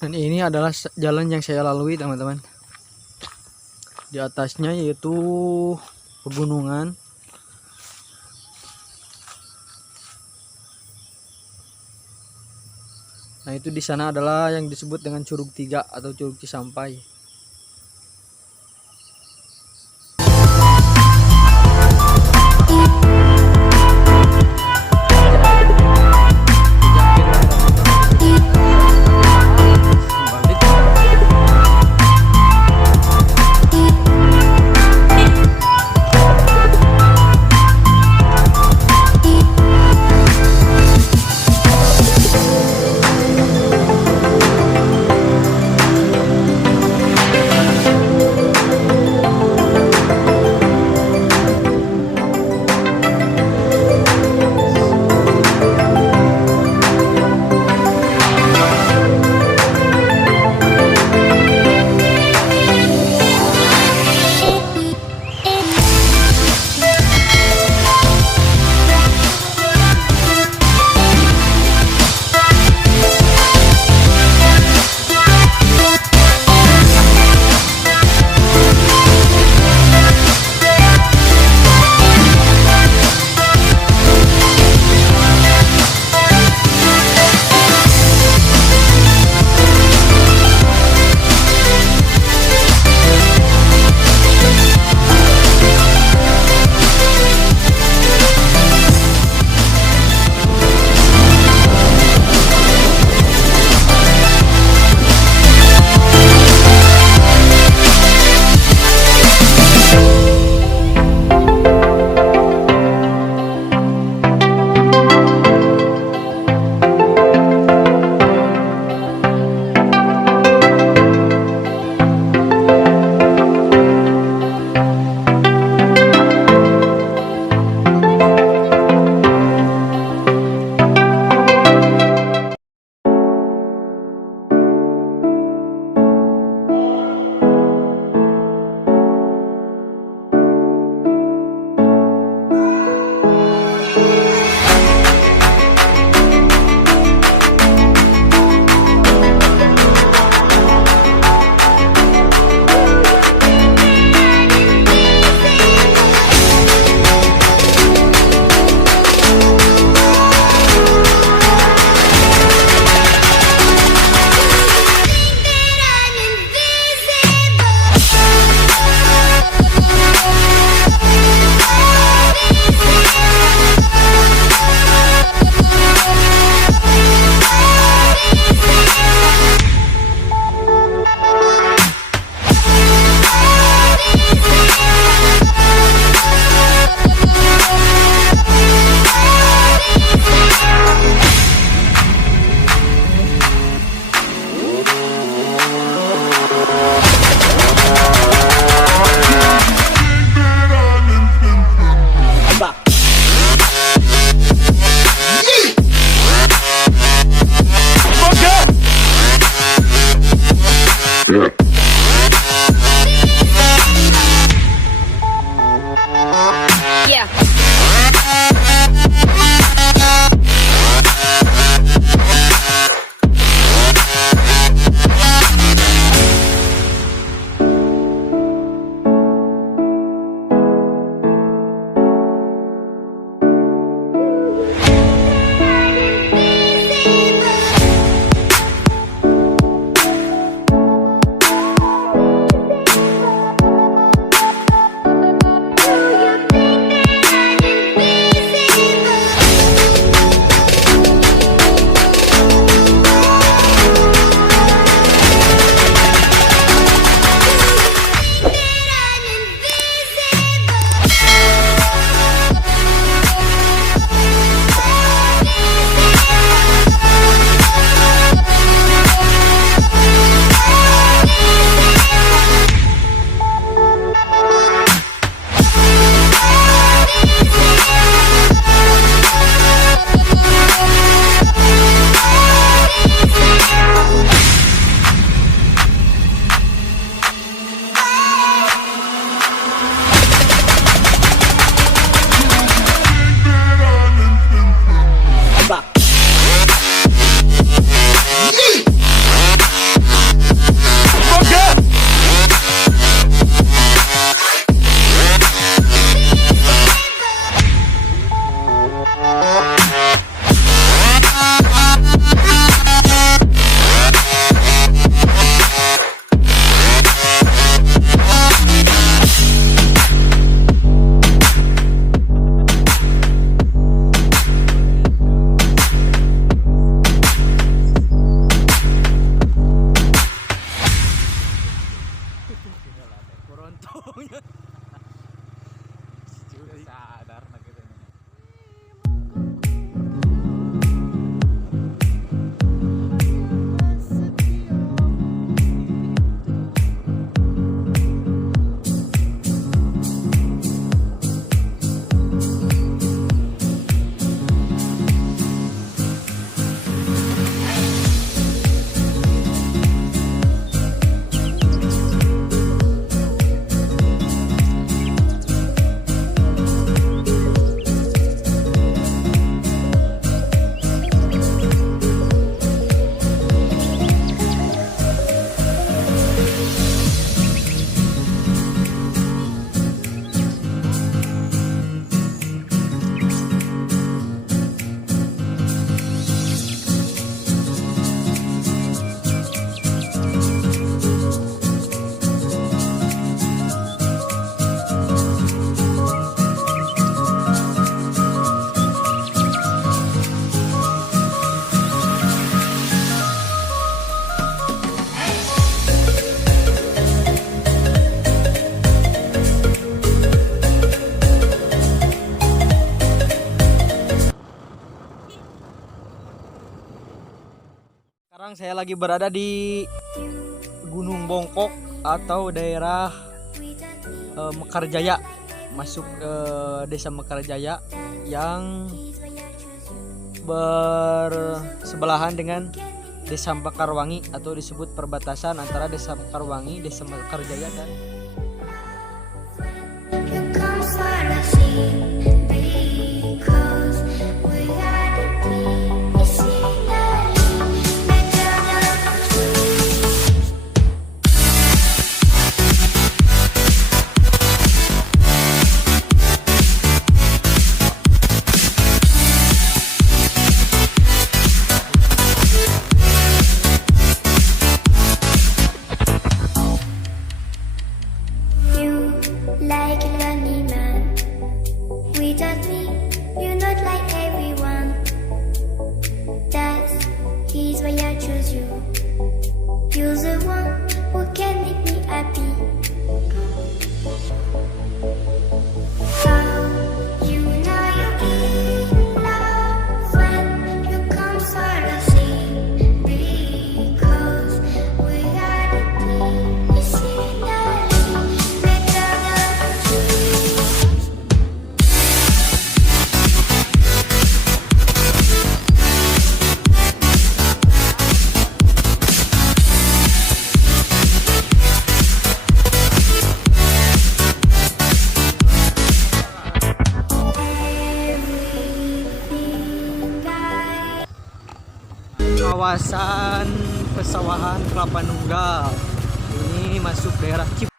Dan ini adalah jalan yang saya lalui, teman-teman. Di atasnya yaitu pegunungan. Nah, itu di sana adalah yang disebut dengan Curug 3 atau Curug Cisampai. Sekarang saya lagi berada di Gunung Bongkok atau daerah Mekarjaya, masuk desa Mekarjaya yang bersebelahan dengan desa Mekarwangi atau disebut perbatasan antara desa Mekarwangi, desa Mekarjaya dan like a lonely man without me, you're not like everyone. That is why I choose you. You're the one who can make me happy. How you know you're in love when you come sort of see, because we are the kawasan pesawahan Kelapa Nunggal. Ini masuk daerah Cip